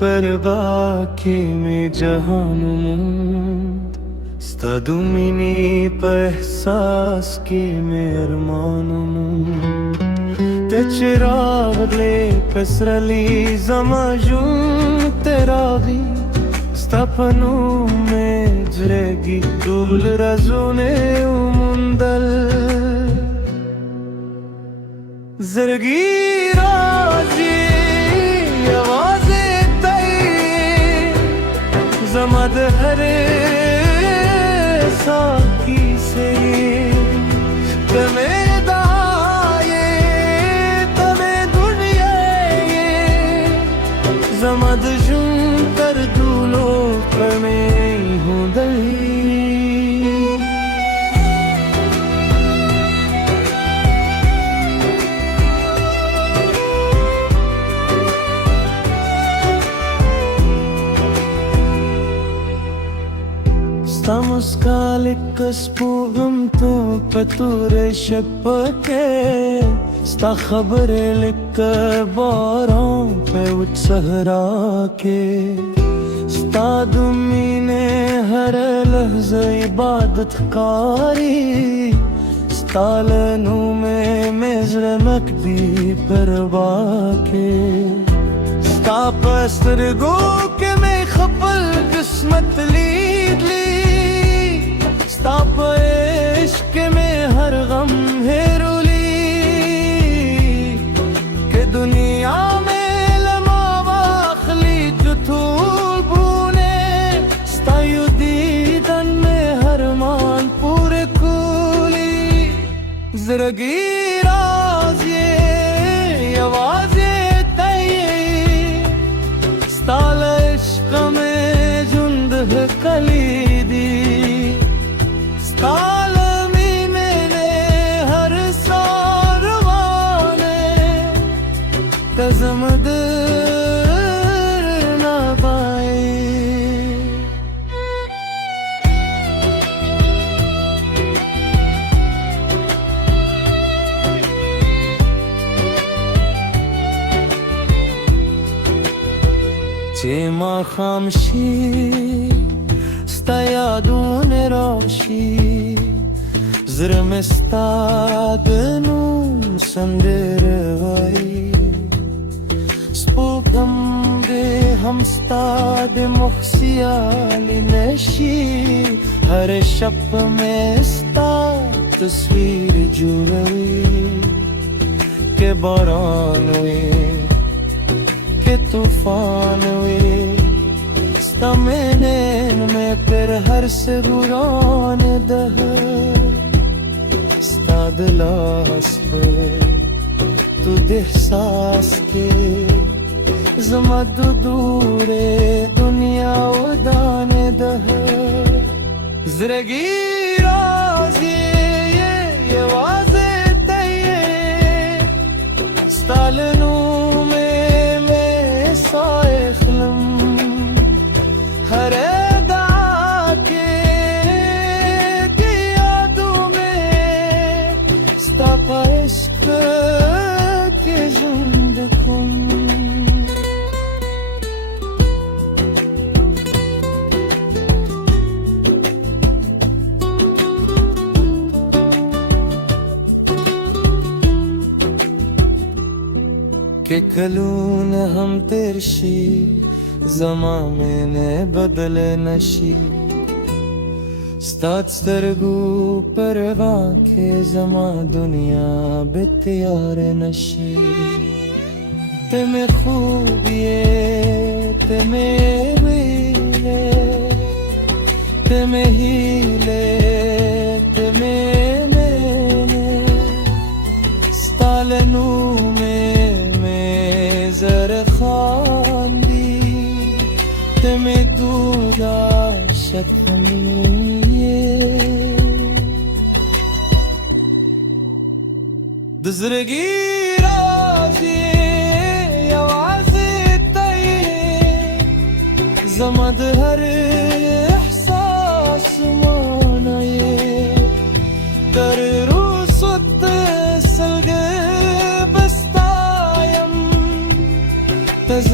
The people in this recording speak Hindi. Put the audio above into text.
pervakimi jahanumund Stadumini pa ehsas ki mermanumund Te chiragle pesrali zamajun teragi Stapanu me jregi dul razune umundal Zergi razi आवाज़े तय ज़मद हरे साकी से तमे दाये तमे दुनिया ये ज़मद जुम कर दूलो पर मैं हूँ दली Estamos calicas pugam tu pature shapake Sta khabare likka baron pe ut sahra ke Sta dumine har lahza ibadat kari Sta lanu me mezramak di parwa ke Sta pastar go ke me khabal qismat lead li Stop ishq mein har gham heruli ke duniya mein lama wakhli juthul bune stayu didan mein har maan pure kuli ziragi raz ye आवाज़ taye stal ishq mein jund hai kalidi कालमी मैंने हर सारवाने तज़मद ना पाए Chema खामशी Stayadun roshi Zrmestadnum sandervai Spogam de hamstad mokhsiyali nashi Har shab mein sta tasveer juravi Ke baran hue Ke tufan hue Stamenen में फिर हर से गुरान दह स्तादलास पे तू देहसास के ज़मद दूरे दुनिया उदान दह ज़रगी राज़ी ये वाज़े तये स्तालनू में साए ख़लम हरे दाके की यादों में स्तापा इश्क के जुंद कुम के कलून हम तेरशी ज़माने बदले नशी स्तात सरगू परवा के ज़मा दुनिया बेत्यार नशी ते में खूबिये ते में मीले ते में हीले ते में मैंने स्तालनू में ज़रखान में दूधा शतमिये दुज़रगी राज़ी आवाज़े तये ज़मद हर एहसास मानाये तर रूसत सलगे बस्तायम